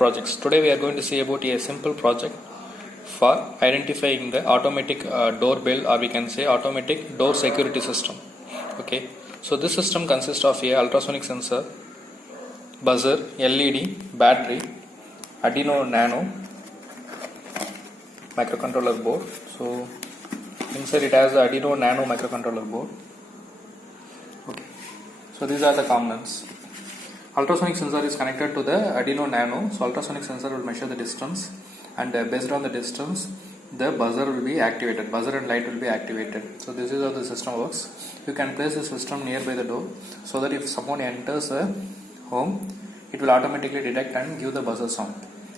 projects. Today we are going to see about a simple project for identifying the automatic doorbell, or we can say automatic door security system. Okay, so this system consists of a ultrasonic sensor, buzzer, LED, battery, Arduino Nano microcontroller board. So inside it has the Arduino Nano microcontroller board. Okay, so these are the components. Ultrasonic sensor is connected to the Arduino Nano. So ultrasonic sensor will measure the distance, and based on the distance the buzzer will be activated. Buzzer and light will be activated. So this is how the system works. You can place the system nearby the door so that if someone enters the home, it will automatically detect and give the buzzer sound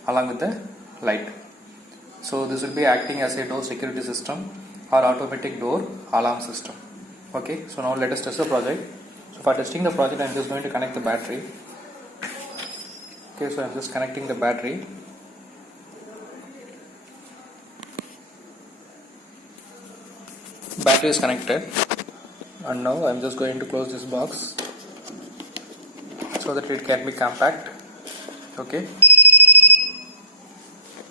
along with the light. So this will be acting as a door security system or automatic door alarm system. Okay, so now let us test the project. So for testing the project, I am just going to connect the battery. Okay, so I am just connecting the battery. Battery is connected, and now I am just going to close this box so that it can be compact. Okay,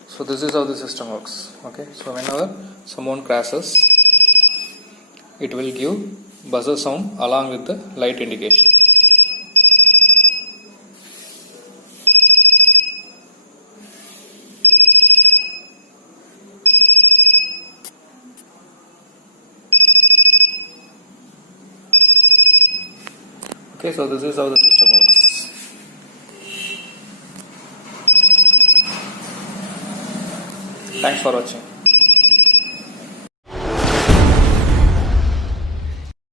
so this is how the system works. Okay, so whenever someone crashes, it will give buzzer sound along with the light indication. Okay, so this is how the system works. Thanks for watching.